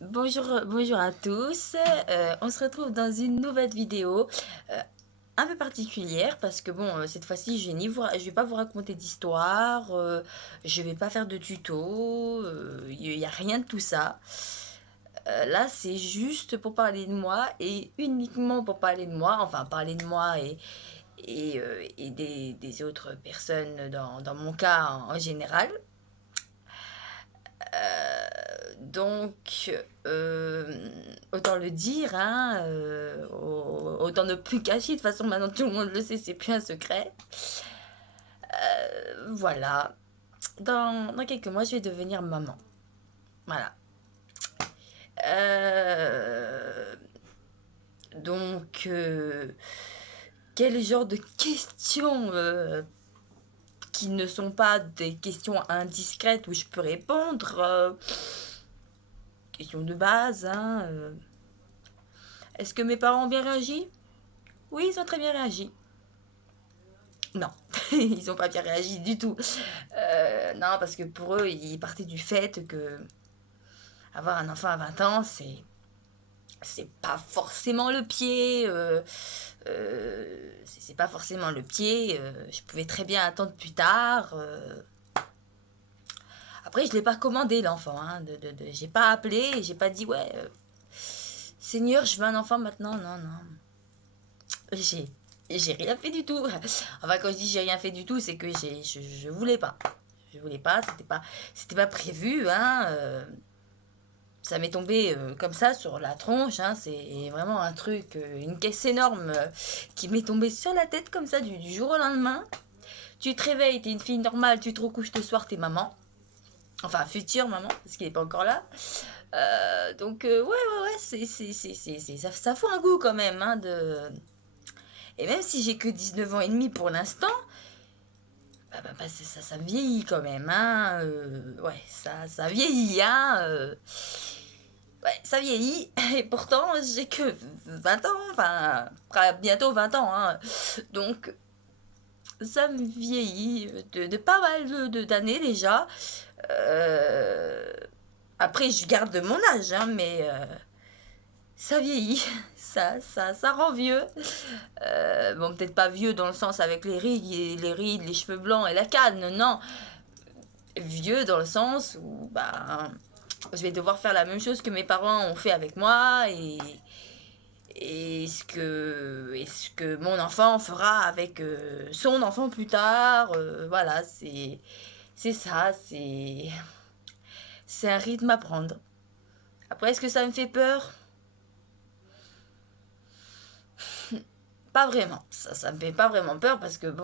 Bonjour à tous. On se retrouve dans une nouvelle vidéo euh, un peu particulière parce que cette fois-ci, je vais pas vous raconter d'histoire, je vais pas faire de tuto, il y a rien de tout ça. Là, c'est juste pour parler de moi et uniquement pour parler de moi, enfin parler de moi et des autres personnes dans mon cas en général. Donc, autant le dire, hein, autant ne plus cacher. De toute façon, maintenant tout le monde le sait, c'est plus un secret. Voilà. Dans quelques mois, je vais devenir maman. Voilà. Euh, donc, quel genre de questions qui ne sont pas des questions indiscrètes où je peux répondre questions de base, hein. Est-ce que mes parents ont bien réagi? Oui, ils ont très bien réagi. Non, ils n'ont pas bien réagi du tout. Non, parce que pour eux, ils partaient du fait que avoir un enfant à 20 ans, c'est pas forcément le pied. C'est pas forcément le pied. Je pouvais très bien attendre plus tard. Après, je l'ai pas commandé l'enfant. Hein, j'ai pas appelé, j'ai pas dit ouais, Seigneur, je veux un enfant maintenant. Non, non. J'ai j'ai rien fait du tout. Enfin, quand je dis j'ai rien fait du tout, c'est que je voulais pas. Je voulais pas, c'était pas prévu, hein. Ça m'est tombé comme ça sur la tronche, hein. C'est vraiment un truc, une caisse énorme qui m'est tombée sur la tête comme ça du jour au lendemain. Tu te réveilles, t'es une fille normale, tu te recouches le soir, t'es maman. Enfin, future maman, parce qu'il est pas encore là. Ouais, ça fout un goût quand même, hein, de... Et même si j'ai que 19 ans et demi pour l'instant, ça me vieillit quand même, hein. Ouais, ça vieillit, hein. Ouais, ça vieillit. Et pourtant, j'ai que 20 ans, enfin, bientôt 20 ans, hein. Donc, ça me vieillit de pas mal d'années déjà. Euh, Après, je garde mon âge, hein, mais ça vieillit. Ça rend vieux. Bon, peut-être pas vieux dans le sens avec les rides, les cheveux blancs et la canne, non. Vieux dans le sens où je vais devoir faire la même chose que mes parents ont fait avec moi et ce que mon enfant fera avec son enfant plus tard. Voilà, c'est ça, c'est un rythme à prendre. Après, est-ce que ça me fait peur? Pas vraiment. Ça me fait pas vraiment peur parce que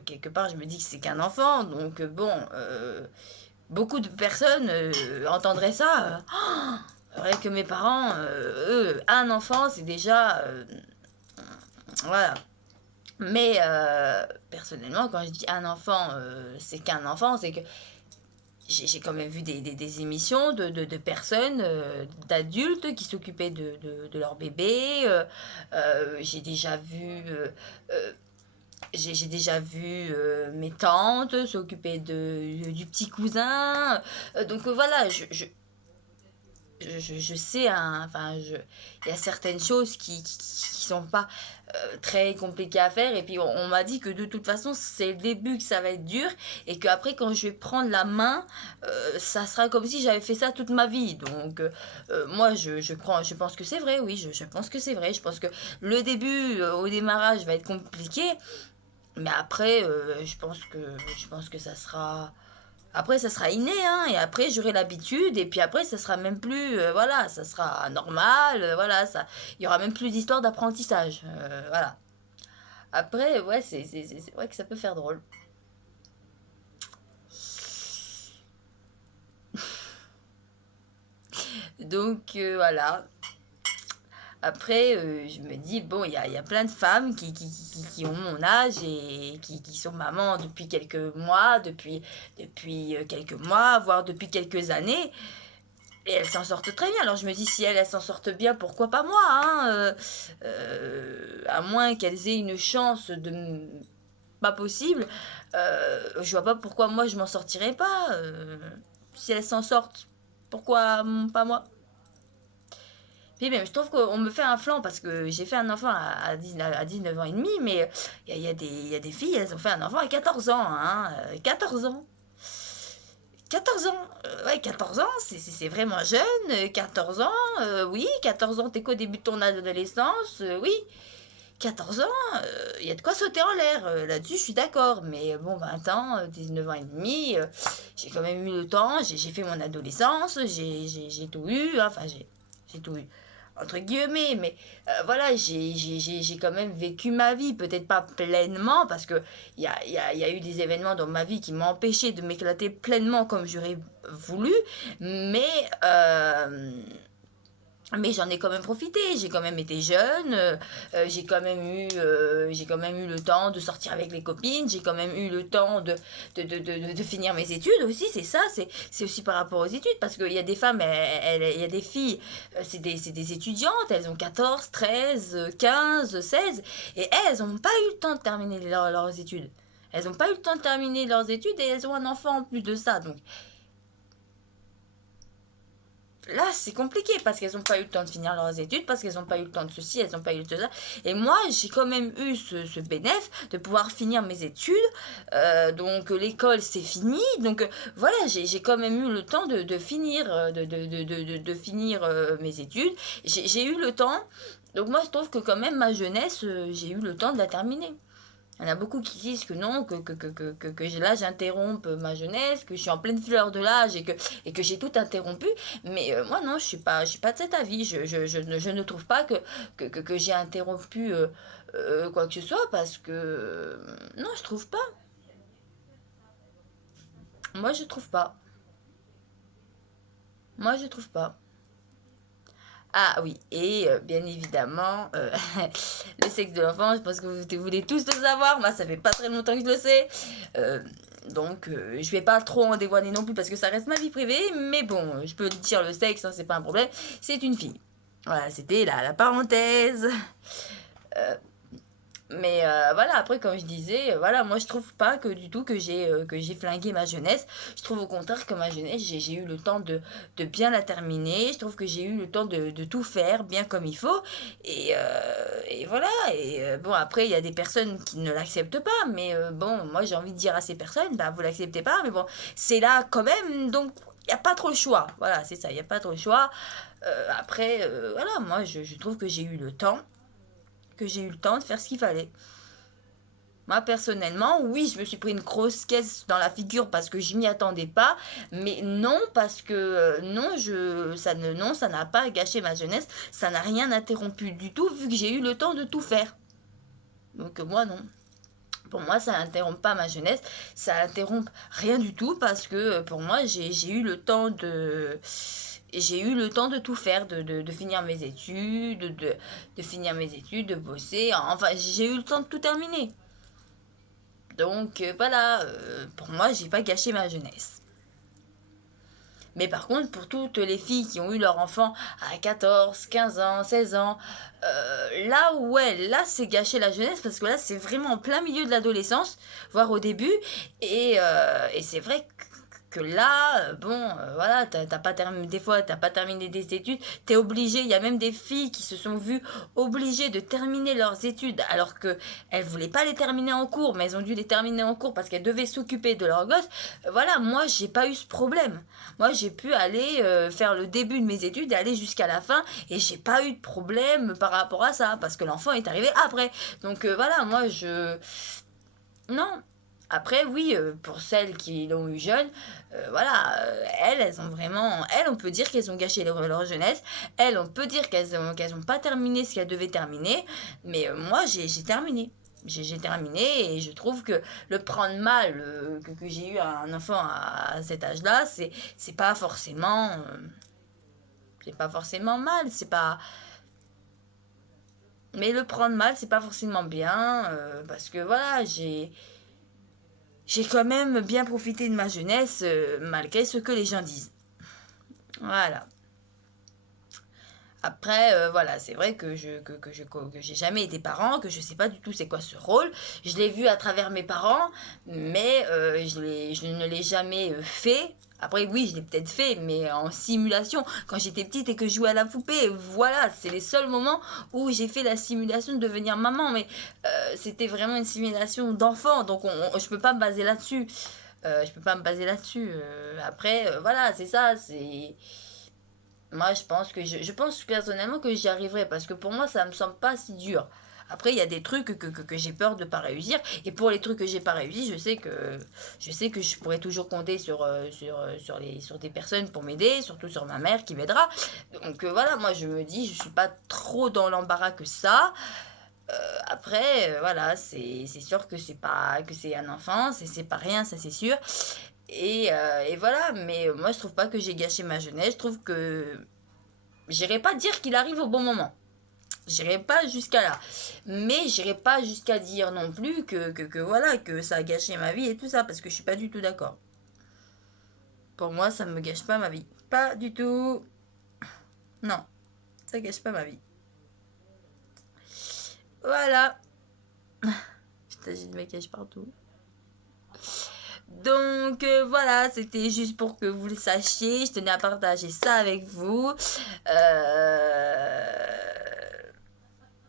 quelque part je me dis que c'est qu'un enfant, donc beaucoup de personnes entendraient ça. C'est vrai que mes parents, eux, un enfant, c'est déjà... voilà. Mais personnellement, quand je dis un enfant, c'est qu'un enfant, c'est que j'ai quand même vu des émissions de personnes, d'adultes qui s'occupaient de leur bébé. J'ai déjà vu... j'ai déjà vu mes tantes s'occuper du petit cousin. Voilà, je sais, hein, enfin, il y a certaines choses qui sont pas très compliquées à faire. Et puis, on m'a dit que de toute façon, c'est le début que ça va être dur. Et qu'après, quand je vais prendre la main, ça sera comme si j'avais fait ça toute ma vie. Donc, moi, je pense que c'est vrai, oui, je pense que c'est vrai. Je pense que le début, au démarrage, va être compliqué. Mais après, je pense que ça sera. Après, ça sera inné, hein, et après, j'aurai l'habitude, et puis après, ça sera même plus, voilà, ça sera normal, voilà, il y aura même plus d'histoire d'apprentissage, voilà. Après, ouais, c'est vrai que ça peut faire drôle. Donc, voilà. Après, je me dis, bon, il y a plein de femmes qui ont mon âge et qui sont mamans depuis quelques mois, depuis quelques mois, voire depuis quelques années. Et elles s'en sortent très bien. Alors je me dis, si elles s'en sortent bien, pourquoi pas moi, hein, à moins qu'elles aient une chance de... Pas possible. Je vois pas pourquoi moi je m'en sortirais pas. Si elles s'en sortent, Pourquoi pas moi? Puis même, je trouve qu'on me fait un flanc parce que j'ai fait un enfant à 19 ans et demi, mais il y a des filles, elles ont fait un enfant à 14 ans, hein, 14 ans. 14 ans, ouais, 14 ans, c'est vraiment jeune, 14 ans, oui, 14 ans, t'es qu'au début de ton adolescence, oui, 14 ans, il y a de quoi sauter en l'air, là-dessus je suis d'accord, mais bon, 20 ans, 19 ans et demi, j'ai quand même eu le temps, j'ai fait mon adolescence, j'ai tout eu, hein, enfin j'ai tout eu, entre guillemets, mais voilà, j'ai quand même vécu ma vie, peut-être pas pleinement, parce que il y a eu des événements dans ma vie qui m'ont empêché de m'éclater pleinement comme j'aurais voulu, mais... mais j'en ai quand même profité, j'ai quand même été jeune, j'ai quand même eu le temps de sortir avec les copines, j'ai quand même eu le temps de finir mes études aussi, c'est ça, c'est aussi par rapport aux études, parce qu'il y a des femmes, il y a des filles, c'est des étudiantes, elles ont 14 13 15 16 et elles n'ont pas eu le temps de terminer leurs études. Elles n'ont pas eu le temps de terminer leurs études et elles ont un enfant en plus de ça, donc là, c'est compliqué parce qu'elles n'ont pas eu le temps de finir leurs études, parce qu'elles n'ont pas eu le temps de ceci, elles n'ont pas eu le temps de ça. Et moi, j'ai quand même eu ce bénéfice de pouvoir finir mes études. Donc, l'école, c'est fini. Donc, voilà, j'ai quand même eu le temps de finir, de finir mes études. J'ai eu le temps. Donc, moi, je trouve que quand même, ma jeunesse, j'ai eu le temps de la terminer. Il y en a beaucoup qui disent que non, là j'interrompe ma jeunesse, que je suis en pleine fleur de l'âge et que j'ai tout interrompu. Mais moi non, je suis pas de cet avis. Je ne trouve pas que j'ai interrompu quoi que ce soit parce que... non, je trouve pas. Moi je trouve pas. Moi je trouve pas. Ah oui, et bien évidemment, le sexe de l'enfant, je pense que vous voulez tous le savoir, moi ça fait pas très longtemps que je le sais, Euh, donc je vais pas trop en dévoiler non plus parce que ça reste ma vie privée, mais bon, je peux dire le sexe, hein, c'est pas un problème, c'est une fille. Voilà, c'était la parenthèse. Mais voilà, après, comme je disais, voilà, moi je trouve pas que du tout que j'ai flingué ma jeunesse. Je trouve au contraire que ma jeunesse, j'ai eu le temps de bien la terminer. Je trouve que j'ai eu le temps de tout faire bien comme il faut. Et voilà. Et bon, après, il y a des personnes qui ne l'acceptent pas. Mais bon, moi j'ai envie de dire à ces personnes, bah vous l'acceptez pas. Mais bon, c'est là quand même. Donc, il n'y a pas trop le choix. Voilà, c'est ça, il n'y a pas trop le choix. Après, voilà, moi je trouve que j'ai eu le temps. Que j'ai eu le temps de faire ce qu'il fallait. Moi, personnellement, oui, je me suis pris une grosse caisse dans la figure parce que je m'y attendais pas. Mais non, parce que non, non, ça n'a pas gâché ma jeunesse. Ça n'a rien interrompu du tout vu que j'ai eu le temps de tout faire. Donc moi, non. Pour moi, ça n'interrompt pas ma jeunesse. Ça interrompt rien du tout parce que pour moi, j'ai eu le temps de... J'ai eu le temps de tout faire, de finir mes études, de finir mes études, de bosser. Enfin, j'ai eu le temps de tout terminer. Donc voilà, pour moi, j'ai pas gâché ma jeunesse. Mais par contre, pour toutes les filles qui ont eu leur enfant à 14 15 ans, 16 ans, là, ouais, là, c'est gâcher la jeunesse parce que là, c'est vraiment en plein milieu de l'adolescence, voire au début. Et c'est vrai que là, bon, voilà, t'as pas terminé, des fois, t'as pas terminé des études, t'es obligé, il y a même des filles qui se sont vues obligées de terminer leurs études alors que elles voulaient pas les terminer en cours, mais elles ont dû les terminer en cours parce qu'elles devaient s'occuper de leurs gosses. Voilà, moi, j'ai pas eu ce problème. Moi, j'ai pu aller faire le début de mes études et aller jusqu'à la fin et j'ai pas eu de problème par rapport à ça parce que l'enfant est arrivé après. Donc voilà, moi, je... Non, après, oui, pour celles qui l'ont eu jeune, voilà, elles ont vraiment, elles, on peut dire qu'elles ont gâché leur jeunesse, elles, on peut dire qu'elles ont pas terminé ce qu'elles devaient terminer, mais moi, j'ai terminé. J'ai terminé et je trouve que le prendre mal, que j'ai eu un enfant à cet âge-là, c'est pas forcément, c'est pas forcément mal, c'est pas, mais le prendre mal, c'est pas forcément bien, parce que voilà, j'ai quand même bien profité de ma jeunesse, malgré ce que les gens disent. Voilà. Après, voilà, c'est vrai que j'ai jamais été parent, que je sais pas du tout c'est quoi ce rôle. Je l'ai vu à travers mes parents, mais je ne l'ai jamais fait Après, oui, je l'ai peut-être fait, mais en simulation, quand j'étais petite et que je jouais à la poupée, voilà, c'est les seuls moments où j'ai fait la simulation de devenir maman, mais c'était vraiment une simulation d'enfant, donc je peux pas me baser là-dessus. Je peux pas me baser là-dessus. Après, voilà, c'est ça, c'est... Moi, je pense que je pense personnellement que j'y arriverai parce que pour moi, ça me semble pas si dur. Après, il y a des trucs que j'ai peur de pas réussir. Et pour les trucs que j'ai pas réussi, je sais que je pourrais toujours compter sur des personnes pour m'aider, surtout sur ma mère qui m'aidera. Donc voilà, moi je me dis, je suis pas trop dans l'embarras que ça. Après, voilà, c'est sûr que c'est pas que c'est un enfant, c'est pas rien, ça c'est sûr. Et voilà, mais moi je trouve pas que j'ai gâché ma jeunesse. Je trouve que j'irai pas dire qu'il arrive au bon moment. J'irai pas jusqu'à là. Mais j'irai pas jusqu'à dire non plus que voilà, que ça a gâché ma vie et tout ça, parce que je suis pas du tout d'accord. Pour moi, ça me gâche pas ma vie. Pas du tout. Non, ça gâche pas ma vie. Voilà. Putain, j'ai du maquillage partout. Donc voilà, c'était juste pour que vous le sachiez. Je tenais à partager ça avec vous.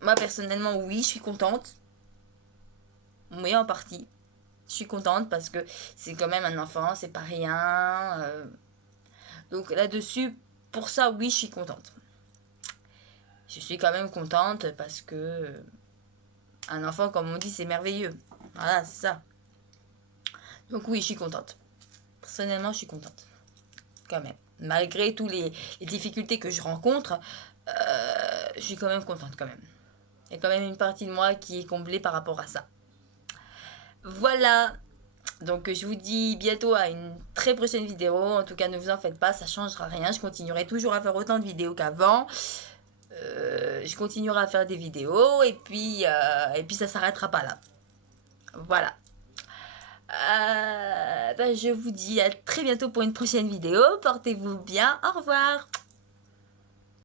Moi personnellement, oui, je suis contente. Oui, en partie. Je suis contente parce que c'est quand même un enfant, c'est pas rien. Donc là-dessus, pour ça, oui, je suis contente. Je suis quand même contente parce que un enfant, comme on dit, c'est merveilleux. Voilà, c'est ça. Donc oui, je suis contente. Personnellement, je suis contente. Quand même. Malgré toutes les difficultés que je rencontre, je suis quand même contente quand même. Il y a quand même une partie de moi qui est comblée par rapport à ça. Voilà. Donc je vous dis bientôt à une très prochaine vidéo. En tout cas, ne vous en faites pas, ça changera rien. Je continuerai toujours à faire autant de vidéos qu'avant. Je continuerai à faire des vidéos et puis ça s'arrêtera pas là. Voilà. Je vous dis à très bientôt pour une prochaine vidéo. Portez-vous bien. Au revoir.